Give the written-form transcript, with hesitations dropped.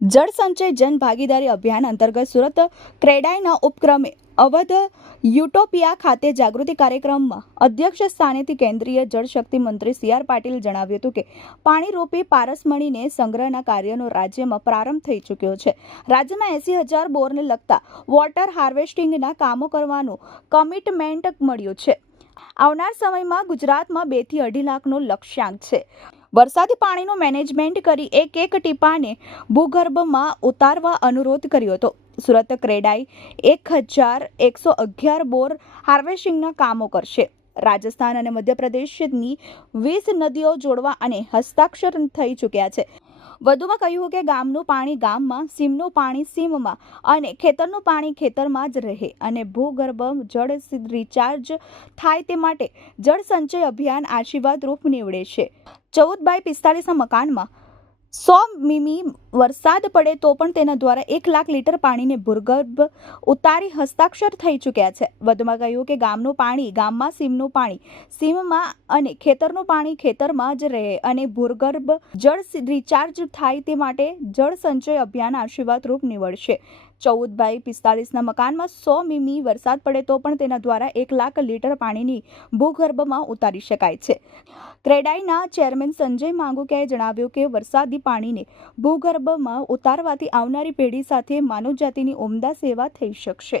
જળ સંચય જન ભાગીદારી અભિયાન અંતર્ગત સુરત ક્રેડાઈના ઉપક્રમે અવધ યુટોપિયા ખાતે જાગૃતિ કાર્યક્રમમાં અધ્યક્ષ સ્થાનેથી કેન્દ્રીય જળશક્તિ મંત્રી સી.આર. પાટીલે જણાવ્યું હતું કે પાણીરૂપી પારસમણીને સંગ્રહના કાર્યનો રાજ્યમાં પ્રારંભ થઈ ચૂક્યો છે. રાજ્યમાં 80,000 બોરને લગતા વોટર હાર્વેસ્ટિંગના કામો કરવાનું કમિટમેન્ટ મળ્યું છે. આવનાર સમયમાં ગુજરાતમાં 2 થી 2.5 લાખનો લક્ષ્યાંક છે. વરસાદી પાણીનું મેનેજમેન્ટ કરી એક ટીપાને ભૂગર્ભમાં ઉતારવા અનુરોધ કર્યો હતો. સુરત ક્રેડાઈ 1,111 બોર હાર્વેસ્ટિંગના કામો કરશે. રાજસ્થાન અને મધ્યપ્રદેશની 20 નદીઓ જોડવા અને હસ્તાક્ષર થઈ ચૂક્યા છે. વધુમાં કહ્યું કે ગામનું પાણી ગામમાં, સીમનું પાણી સીમમાં અને ખેતરનું પાણી ખેતરમાં જ રહે અને ભૂગર્ભ જળ રિચાર્જ થાય તે માટે જળ સંચય અભિયાન આશીર્વાદ રૂપ નીવડે છે. 14x45 મકાનમાં 100 મીમી વરસાદ પડે તો પણ તેના દ્વારા 1 લાખ લીટર પાણીને ભૂગર્ભ ઉતારી હસ્તાક્ષર થઈ ચૂક્યા છે. વધુમાં કહ્યું કે ગામનું પાણી ગામમાં, સીમનું પાણી સીમમાં અને ખેતરનું પાણી ખેતરમાં જ રહે અને ભૂગર્ભ જળ રિચાર્જ થાય તે માટે જળ સંચય અભિયાન આશીર્વાદ રૂપ નીવડશે. 14x45 મકાનમાં 100 મીમી વરસાદ પડે તો પણ તેના દ્વારા 1 લાખ લીટર પાણીની ભૂગર્ભમાં ઉતારી શકાય છે. ક્રેડાઈના ચેરમેન સંજય માંગુકિયાએ જણાવ્યું કે વરસાદી પાણીને ભૂગર્ભમાં ઉતારવાથી આવનારી પેઢી સાથે માનવજાતિની ઉમદા સેવા થઈ શકશે.